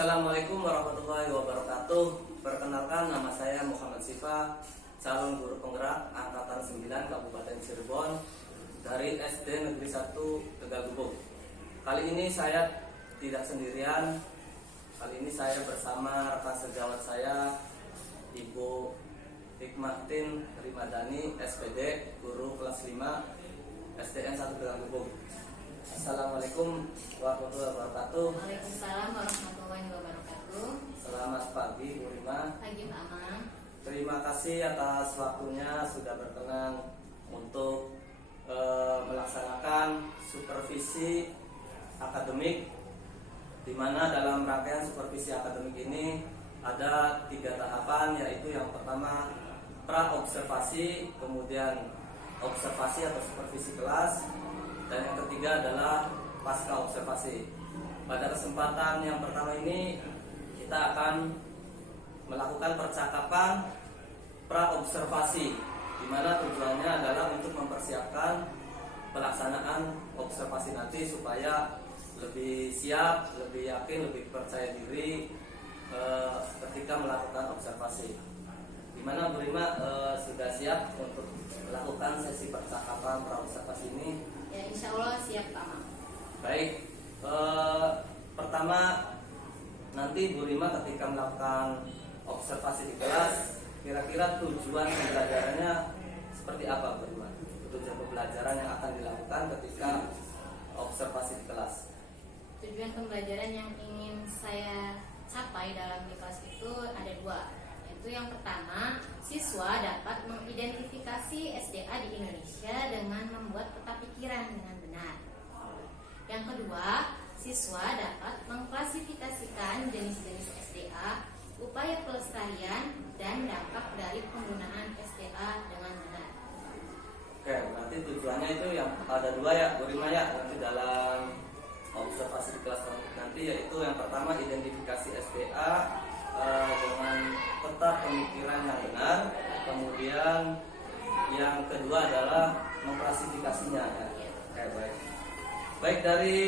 Assalamualaikum warahmatullahi wabarakatuh. Perkenalkan, nama saya Muhammad Sifa, calon guru penggerak angkatan 9 Kabupaten Cirebon dari SD Negeri 1 Tegal Gubuk. Kali ini saya tidak sendirian. Kali ini saya bersama rekan sejawat saya, Ibu Hikmatin Rimadani, SPD, guru kelas 5 SDN 1 Tegal Gubuk. Assalamualaikum warahmatullahi wabarakatuh. Waalaikumsalam warahmatullahi wabarakatuh. Selamat pagi Bu Rima. Pagi Pak Amang. Terima kasih atas waktunya sudah berkenan untuk melaksanakan supervisi akademik, di mana dalam rangkaian supervisi akademik ini ada 3 tahapan, yaitu yang pertama pra-observasi, kemudian observasi atau supervisi kelas, dan yang ketiga adalah pasca observasi. Pada kesempatan yang pertama ini kita akan melakukan percakapan pra-observasi, di mana tujuannya adalah untuk mempersiapkan pelaksanaan observasi nanti supaya lebih siap, lebih yakin, lebih percaya diri ketika melakukan observasi. Di mana Bu Rima sudah siap untuk melakukan sesi percakapan pra-observasi ini? Ya, insya Allah siap Pak Amang. Baik, pertama nanti Bu Rima ketika melakukan observasi di kelas, kira-kira tujuan pembelajarannya seperti apa Bu Rima? Tujuan pembelajaran yang akan dilakukan ketika observasi di kelas. Tujuan pembelajaran yang ingin saya capai dalam di kelas itu ada 2. Yaitu yang pertama, siswa dapat mengidentifikasi SDA di Indonesia dengan membuat peta pikiran dengan benar. Yang kedua, siswa dapat mengklasifikasikan jenis-jenis SDA, upaya pelestarian, dan dampak dari penggunaan SDA dengan benar. Oke, nanti tujuannya itu yang ada 2 ya Bu Rima ya, nanti dalam observasi di kelas nanti, yaitu yang pertama identifikasi SDA dengan peta pemikiran yang benar, kemudian yang kedua adalah mengklasifikasinya ya. Oke, baik, dari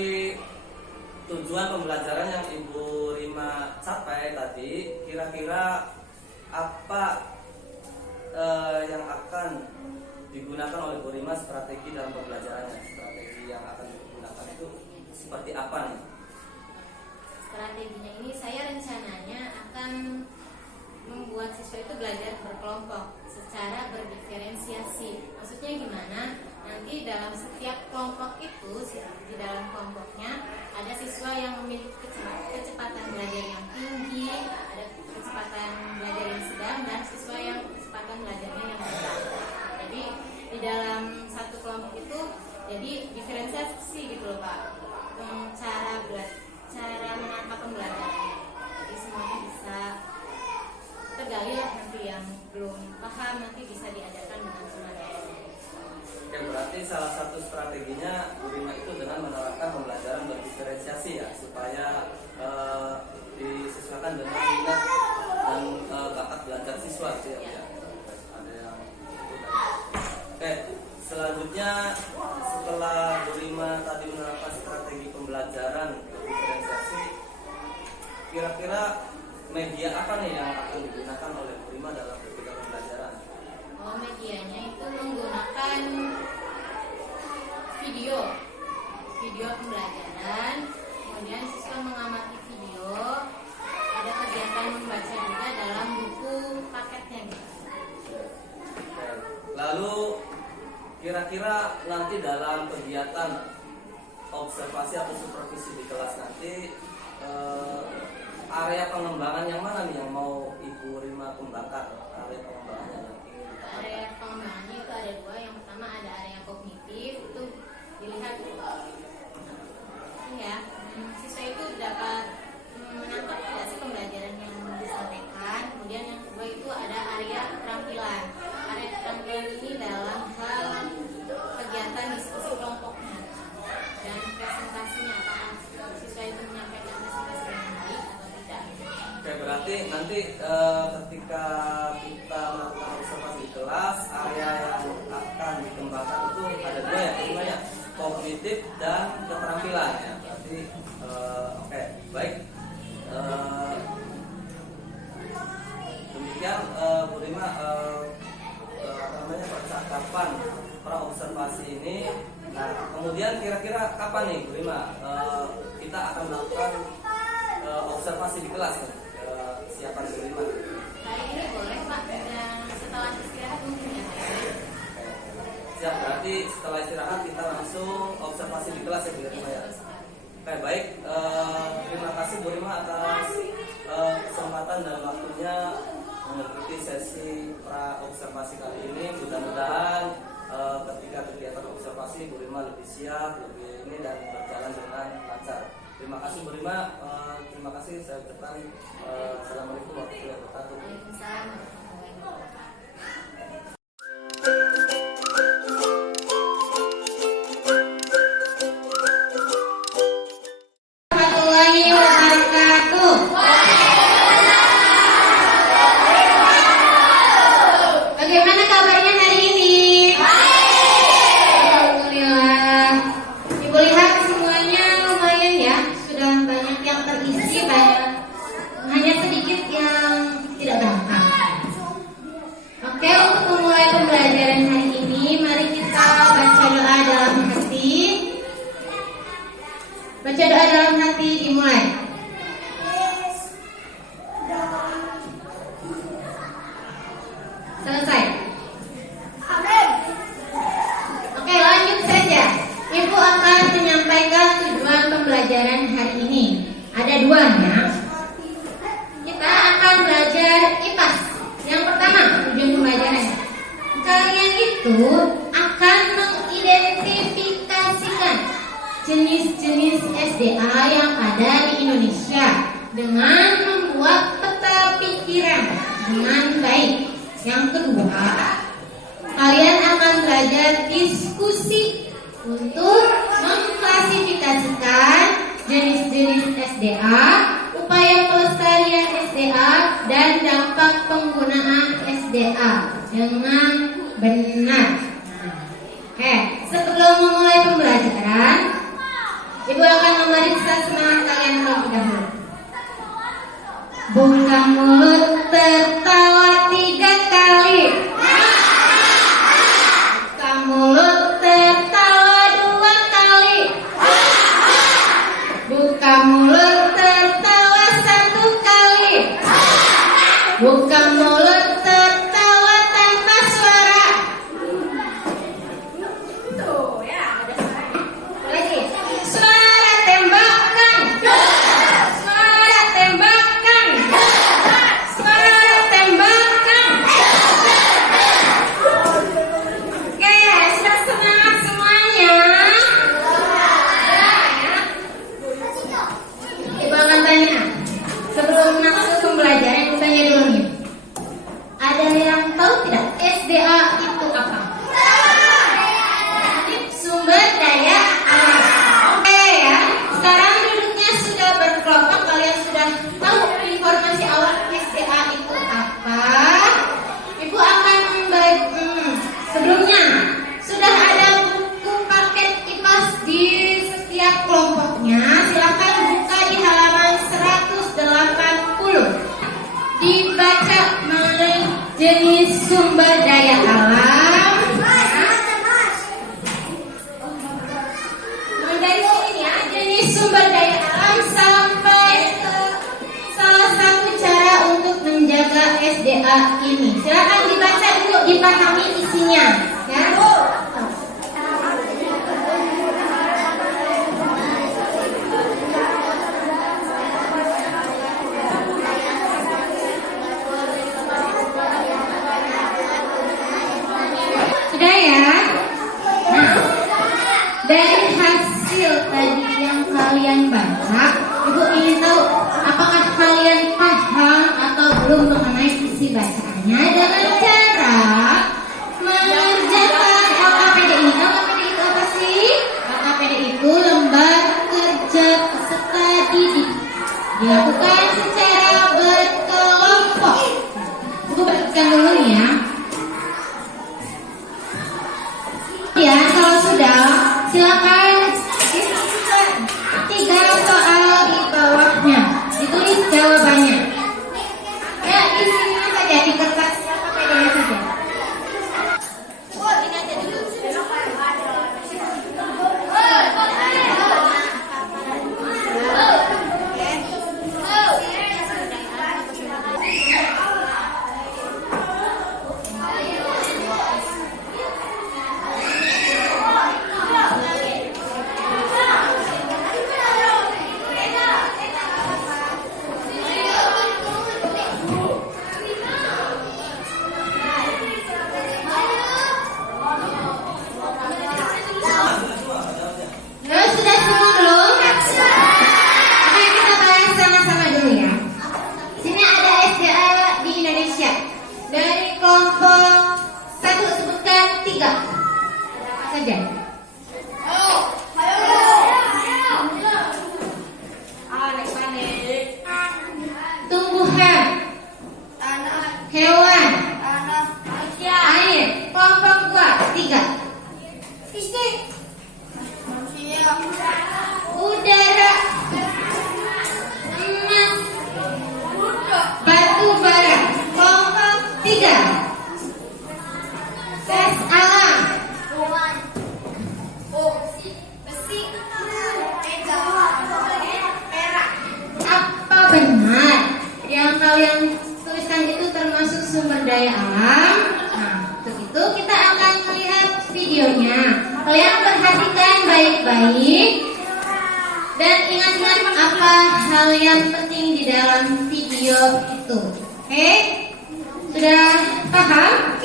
tujuan pembelajaran yang Ibu Rima capai tadi, kira-kira apa yang akan digunakan oleh Bu Rima strategi dalam pembelajarannya? Strategi yang akan digunakan itu seperti apa nih? Strateginya ini saya rencananya akan membuat siswa itu belajar berkelompok secara berdiferensiasi. Maksudnya gimana? Nanti dalam setiap kelompok itu, di dalam kelompoknya ada siswa yang memiliki kecepatan belajar yang tinggi, ada kecepatan belajar yang sedang, dan siswa yang kecepatan belajarnya yang rendah. Jadi di dalam satu kelompok itu jadi diferensiasi gitu loh Pak, cara menangkap pembelajarannya. Jadi semuanya bisa tergali lah, nanti yang belum paham nanti bisa diajarkan dengan teman-teman. Oke, berarti salah satu strateginya Bu Rima itu dengan menerapkan pembelajaran berdiferensiasi ya, supaya disesuaikan dengan minat dan bakat belajar siswa gitu ya. Ada yang Oke, selanjutnya setelah Bu Rima tadi menerapkan strategi pembelajaran berdiferensiasi, kira-kira media apa nih yang akan digunakan oleh Bu Rima dalam ketika pembelajaran? Oh, medianya itu menggunakan video pembelajaran, kemudian siswa mengamati video, ada kegiatan membaca juga dalam buku paketnya gitu. Lalu kira-kira nanti dalam kegiatan observasi atau supervisi di kelas nanti area pengembangan yang mana nih yang mau Ibu Rima kembangkan? Area pengembangannya yang ingin dikembangkan? Area pengembangannya itu ada 2. Yang pertama ada area kognitif, itu dilihat ya, siswa itu dapat menangkap tidak sih pembelajaran yang disampaikan. Kemudian yang kedua itu ada area keterampilan. Area keterampilan ini dalam hal kegiatan diskusi kelompoknya dan presentasinya, apakah siswa itu menyampaikan presentasi dengan baik atau tidak. Oke, berarti nanti ketika kita melakukan observasi di kelas, area yang akan dikembangkan itu ada 2 ya, ya, kognitif dan keterampilan ya. Berarti oke, baik. kelas nih, siapan Bu Rima? Hari ini boleh Pak, dan setelah istirahat mungkin ya. Siap, berarti setelah istirahat kita langsung observasi di kelas ya Bu Rima ya. Oke, baik, terima kasih Bu Rima atas kesempatan dan waktunya mengikuti sesi pra observasi kali ini. Mudah-mudahan ketika kegiatan observasi Bu Rima lebih siap, lebih ini dan berjalan dengan lancar. Terima kasih Bu Rima, terima kasih, saya ucapkan assalamualaikum warahmatullahi wabarakatuh. Waalaikumsalam warahmatullahi wabarakatuh. Warahmatullahi wabarakatuh. Bagaimana kabarnya hari ini? Alhamdulillah. Ibu lihat semuanya lumayan ya, sudah banyak yang terisi, banyak hanya sedikit yang tidak berangkat. Oke, untuk memulai pembelajaran hari ini, mari kita baca doa dalam hati. Baca doa dalam hati dimulai. Selesai. Oke, lanjut saja. Ibu akan menyampaikan tujuan pembelajaran hari ini. Ada duanya. Kita akan belajar IPAS. Yang pertama, tujuan pembelajaran. Kalian itu akan mengidentifikasikan jenis-jenis SDA yang ada di Indonesia dengan membuat peta pikiran dengan baik. Yang kedua, kalian akan belajar diskusi untuk mengklasifikasikan jenis-jenis SDA, upaya pelestarian SDA, dan dampak penggunaan SDA dengan benar. Oke, sebelum memulai pembelajaran, Ibu akan memeriksa semangat kalian terlebih dahulu. Buka mulut, tertawa 3 kali. Buka mulut, tertawa 2 kali. Buka mulut, tertawa 1 kali. Buka mulut, tertawa tanpa suara. Tuh ya, ada suaranya. Lagi. Suara tembakan. Suara tembakan. Suara tembakan. Oke, sudah semangat semuanya. Ibu akan tanya. Sebelum masuk pembelajaran, Ibu tanya dulu nih. Ada yang tahu tidak SDA itu apa? Sumber daya alam. Oke ya. Sekarang duduknya sudah berkelompok. Kalian sudah tahu informasi awal SDA itu apa? Ibu akan membagi. Sebelumnya sudah ada buku paket IPAS di setiap kelompoknya. Silakan buka di halaman 180. Dibaca mengenai jenis sumber daya alam. Dari sini ya, jenis sumber daya alam sampai ke salah satu cara untuk menjaga SDA ini. Silakan dibaca dulu, dipahami isinya, ya. Sudah ya. Nah, dari hasil tadi yang kalian baca, Ibu ingin tahu apakah kalian paham atau belum mengenai isi bacaannya dengan cara mengerjakan LKPD ini. LKPD itu apa sih? LKPD itu lembar kerja peserta didik. Dilakukan secara berkelompok. Ibu bacakan dulu nih ya. Ya, kalau sudah, silakan disusun 3 soal di bawahnya. Ditulis jawabannya. Ya, isinya saja di kertas LKPD-nya saja. Ini aja dulu. kalian tuliskan itu termasuk sumber daya alam. Nah, untuk itu kita akan melihat videonya. Kalian perhatikan baik-baik dan ingat-ingat apa hal yang penting di dalam video itu. Oke? Sudah paham?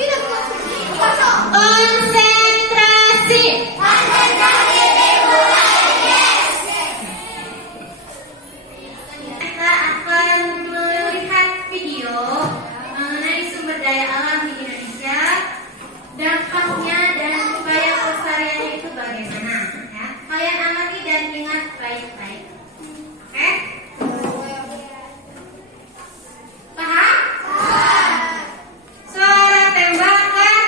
Konsentrasi. Kita akan melihat video mengenai sumber daya alam di Indonesia, dampaknya dan upaya pelestariannya itu bagaimana. Ya, kalian amati dan ingat baik-baik. Oke? Paham? Suara tembakan.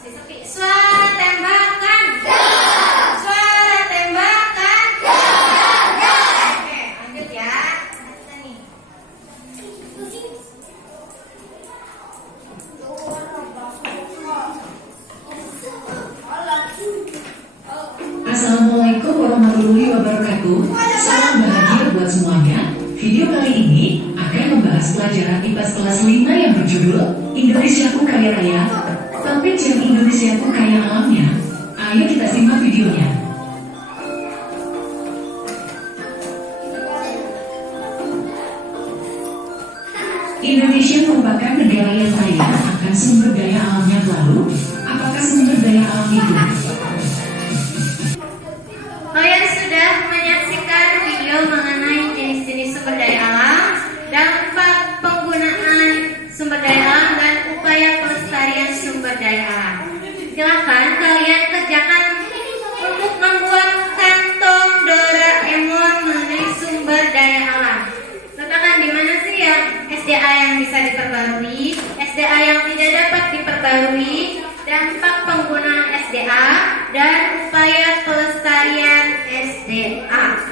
Seperti suara tembakan. Suara tembakan. Oke, lanjut ya. Kita nih. Assalamualaikum warahmatullahi wabarakatuh. Salam bahagia buat semuanya. Video kali ini akan membahas pelajaran IPS kelas 5 yang berjudul Indonesiaku Kaya Raya. Topik yang Indonesiaku Kaya Alamnya. Ayo kita simak videonya. Indonesia merupakan negara yang kaya akan sumber daya alamnya. Lalu, apakah sumber daya alam itu? Kalian sudah menyaksikan video mengenai jenis-jenis sumber daya alam, dampak penggunaan sumber daya alam, dan upaya pelestarian sumber daya alam. Silakan kalian kerjakan untuk membuat kantong Doraemon mengenai sumber daya alam. Letakkan di mana sih yang SDA yang bisa diperbarui, SDA yang tidak dapat diperbarui, dampak penggunaan SDA, dan upaya pelestarian SDA.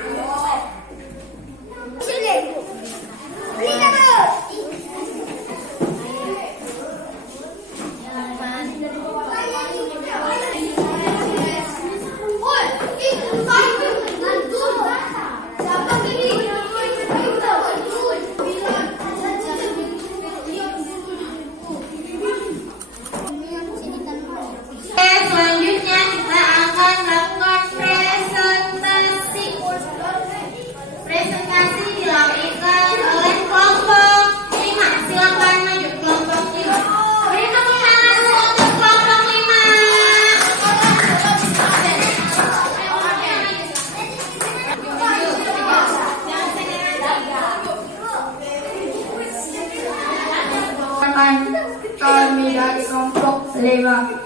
Selanjutnya kita akan melakukan presentasi. Presentasi dilakukan oleh kelompok 5. Silakan maju kelompok 5. Beri tepuk tangan untuk kelompok 5. Kami dari kelompok 5.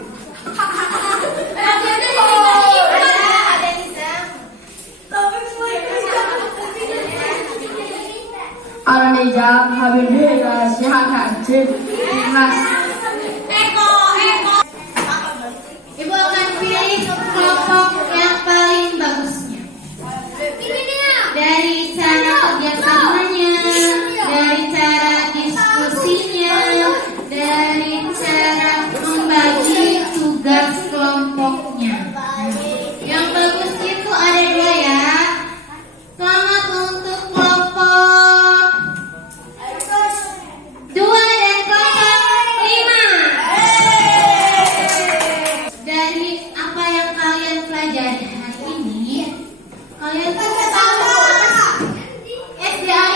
Arnejam Habibie Sihakan Timnas. Ibu akan pilih kelompok yang paling bagusnya. Dari cara kerjasamanya, dari cara diskusinya, dari cara membagi tugas kelompoknya. Yang bagus itu ada 2 ya. Selamat untuk kelompok 2 dan kelompok 5. Dari apa yang kalian pelajari hari ini, kalian tahu SDA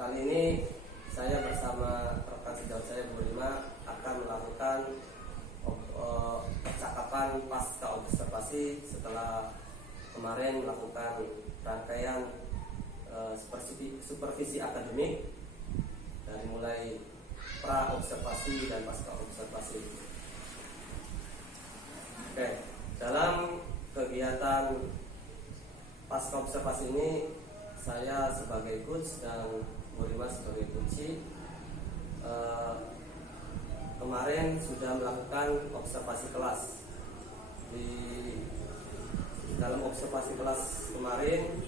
kali ini saya bersama rekan sejawat saya Bu Rima akan melakukan percakapan pasca observasi setelah kemarin melakukan rangkaian supervisi akademik dari mulai pra observasi dan pasca observasi. Oke, dalam kegiatan pasca observasi ini saya sebagai coach dan Bu Rima sebagai coach kemarin sudah melakukan observasi kelas. Di dalam observasi kelas kemarin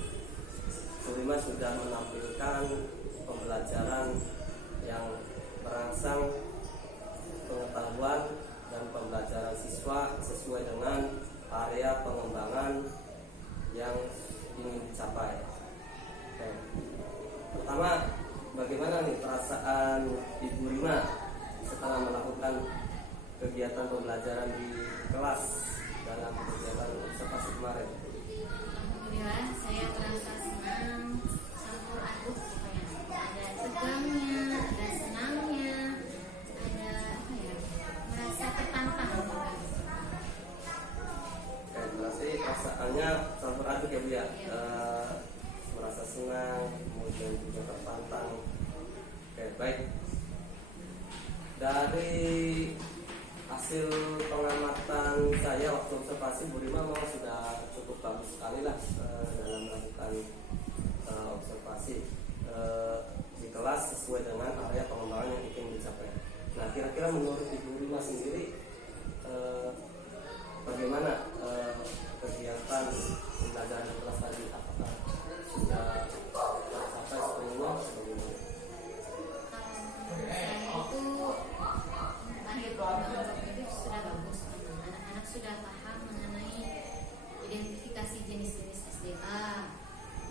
Bu Rima sudah menampilkan pembelajaran yang merangsang pengetahuan dan pembelajaran siswa sesuai dengan area pengembangan yang ingin dicapai. Oke. Pertama, bagaimana nih perasaan Ibu Rima setelah melakukan kegiatan pembelajaran di kelas dalam kegiatan observasi kemarin? Alhamdulillah, saya merasa senang, campur aduk pokoknya. Ada tegangnya, ada senangnya, ada merasa tertantang juga. Oke, berarti perasaannya campur aduk ya Bu ya? Iya. Merasa senang, kemudian juga tertantang. Oke, baik. Dari hasil pengamatan saya waktu observasi, Bu Rima memang sudah cukup bagus sekali lah dalam melakukan observasi di kelas sesuai dengan area pengembangan yang ingin dicapai. Nah, kira-kira menurut Ibu Rima sendiri bagaimana kegiatan pembelajaran di kelas tadi? Apakah sudah tercapai sepenuhnya? Bagaimana? Saya itu akhir program itu sudah bagus. Anak-anak sudah paham mengenai identifikasi jenis-jenis SDA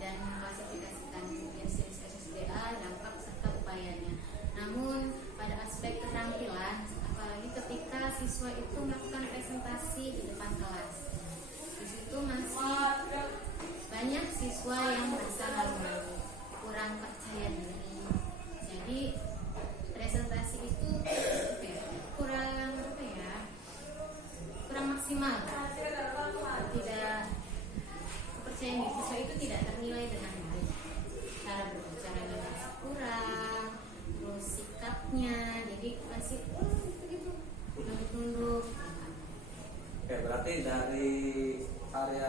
dan mengklasifikasikan jenis-jenis SDA, dampak serta upayanya. Namun pada aspek keterampilan, apalagi ketika siswa itu melakukan presentasi di depan kelas, di situ masih banyak siswa yang merasa malu-malu, kurang percaya diri. Jadi presentasi itu kurang maksimal. Tidak kepercayaan diri siswa itu tidak ternilai dengan baik. Cara berbicaranya masih kurang, terus sikapnya jadi masih begitu tunduk-tunduk. Oke, berarti dari area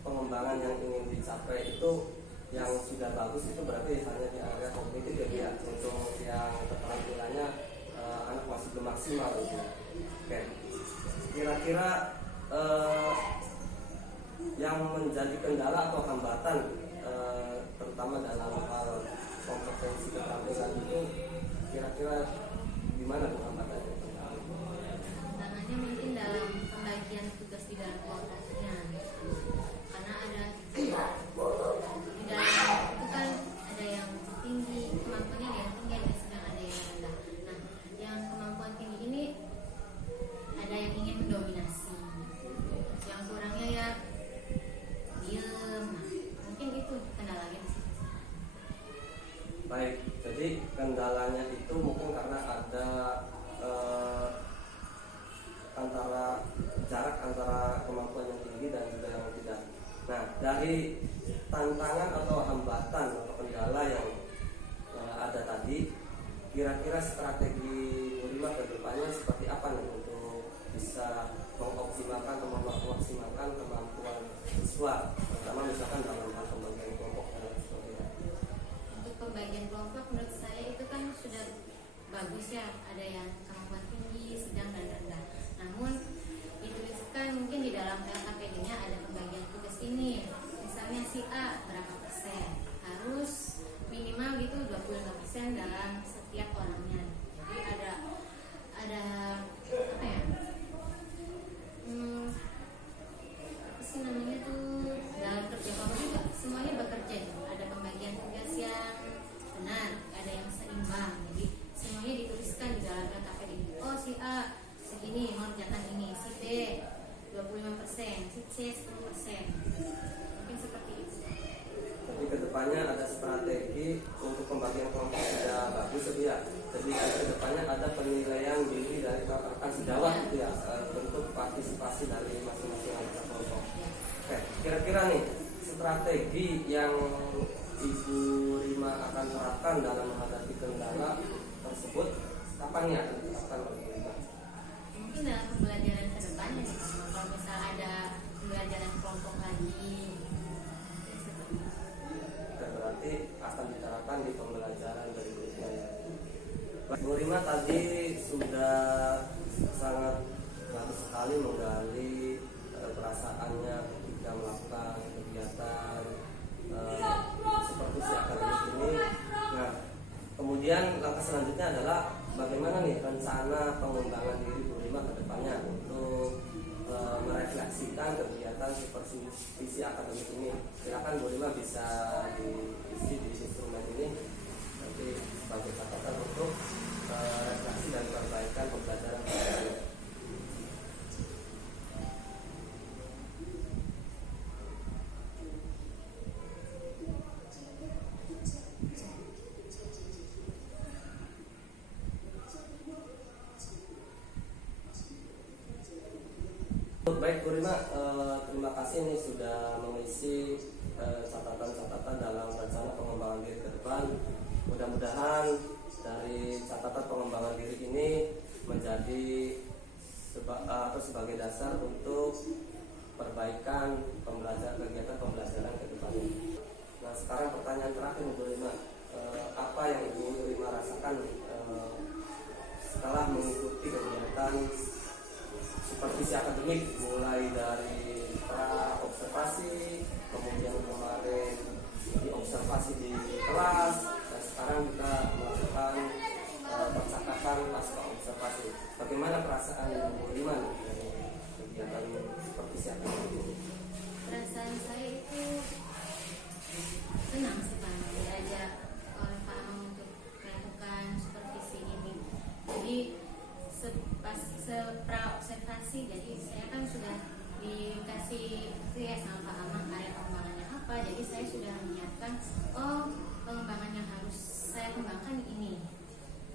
pengembangan yang ingin dicapai itu yang sudah bagus itu berarti hanya di area kognitif ya Bu ya. Untuk yang keterampilannya anak masih belum maksimal gitu. Oke. Kira-kira yang menjadi kendala atau hambatan terutama dalam hal kompetensi keterampilan itu kira-kira gimana Bu hambatannya? Tantangannya mungkin dalam pembagian tugas di dalam kelompoknya, karena ada di dalam itu kan ada yang tinggi kemampuannya, ada yang tinggi, ada yang sedang, ada yang rendah. Nah, yang kemampuan tinggi ini ada yang ingin mendominasi, yang kurangnya ya diem. Nah, mungkin itu kendalanya di situ. Baik, jadi kendalanya itu mungkin karena ada jarak antara kemampuan yang tinggi dan juga yang tidak. Nah, dari tantangan atau hambatan atau kendala yang ada tadi, kira-kira strategi Bu Rima ke depannya seperti apa nih untuk bisa mengoptimalkan atau memaksimalkan kemampuan siswa, terutama misalkan dalam hal pembagian kelompok dan sebagainya. Untuk pembagian kelompok menurut saya itu kan sudah bagus ya, ada yang kemampuan tinggi, sedang dan rendah. Namun dituliskan mungkin di dalam LKPD-nya ada pembagian tugas ini. Misalnya si A berapa persen, harus minimal gitu 25% dalam setiap orangnya. Jadi ada apa ya? Apa sih namanya tuh, dalam kerja kelompok juga semuanya bekerja. Ada pembagian tugas yang benar, ada yang seimbang. Jadi semuanya dituliskan di dalam LKPD. Oh, si A segini mengerjakan ini, si B 25%, si C 10%. Mungkin seperti itu. Jadi kedepannya ada strategi untuk pembagian kelompok sudah bagus ya. Jadi ke depannya ada penilaian diri dari rekan sejawat gitu ya, bentuk partisipasi dari masing-masing anggota kelompok. Oke, kira-kira nih strategi yang Ibu Rima akan terapkan dalam menghadapi kendala tersebut kapan ya akan diterapkan oleh Ibu Rima? Mungkin dalam pembelajaran ke depannya sih, kalau misal ada pembelajaran kelompok lagi. Berarti akan diterapkan di pembelajaran berikutnya ya. Bu Rima tadi sudah sangat bagus sekali menggali perasaannya ketika melakukan kegiatan seperti si akademik ini. Nah, kemudian langkah selanjutnya adalah bagaimana nih rencana pengembangan diri Bu Rima ke depannya untuk merefleksikan kegiatan supervisi akademik ini. Silakan Bu Rima bisa diisi di instrumen ini nanti sebagai catatan untuk refleksi dan perbaikan pembelajaran kedepannya. Baik Bu Rima, terima kasih nih sudah mengisi catatan-catatan dalam rencana pengembangan diri ke depan. Mudah-mudahan dari catatan pengembangan diri ini menjadi sebagai dasar untuk perbaikan kegiatan pembelajaran ke depannya. Nah, sekarang pertanyaan terakhir Bu Rima, apa yang Ibu Rima rasakan setelah mengikuti kegiatan supervisi akademik mulai dari pra observasi, kemudian kemarin diobservasi di kelas, dan sekarang kita melakukan percakapan pasca observasi. Bagaimana perasaan Ibu Rima dari kegiatan supervisi akademik ini? Perasaan saya itu senang sih Pak, diajak oleh Pak Amang untuk melakukan supervisi ini. Jadi pas pra observasi, jadi saya kan sudah dikasih itu ya sama Pak Amang area pengembangannya apa, jadi saya sudah menyiapkan pengembangan yang harus saya kembangkan ini,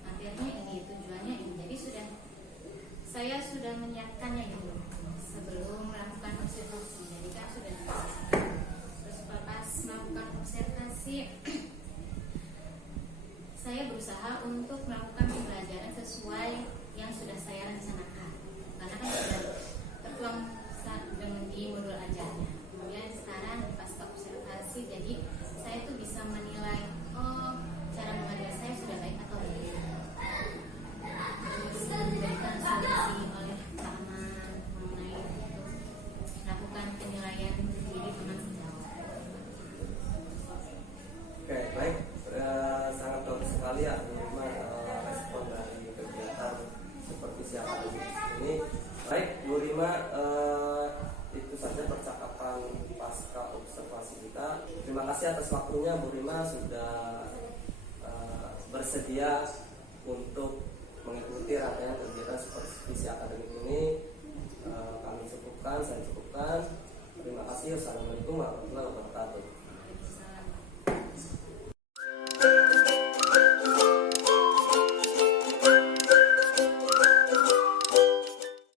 materinya ini, tujuannya ini, jadi saya sudah menyiapkannya itu sebelum melakukan observasi, jadi kan sudah terus pas melakukan observasi saya berusaha untuk melakukan pembelajaran sesuai yang sudah saya rencanakan, karena kan sudah tertuang di modul ajarnya. Kemudian sekarang pasca observasi, jadi saya tuh bisa menilai cara mengajar saya sudah baik atau belum. Terus diberikan solusi oleh Pak Aman mengenai itu, melakukan penilaian diri teman sejawat. Oke, baik, sangat bagus sekali ya respon dari kegiatan supervisi akademik ini. Baik Bu Rima, itu saja percakapan pasca observasi kita. Terima kasih atas waktunya Bu Rima sudah bersedia untuk mengikuti rangkaian kegiatan supervisi akademik ini. Saya cukupkan. Terima kasih. Wassalamualaikum warahmatullahi wabarakatuh.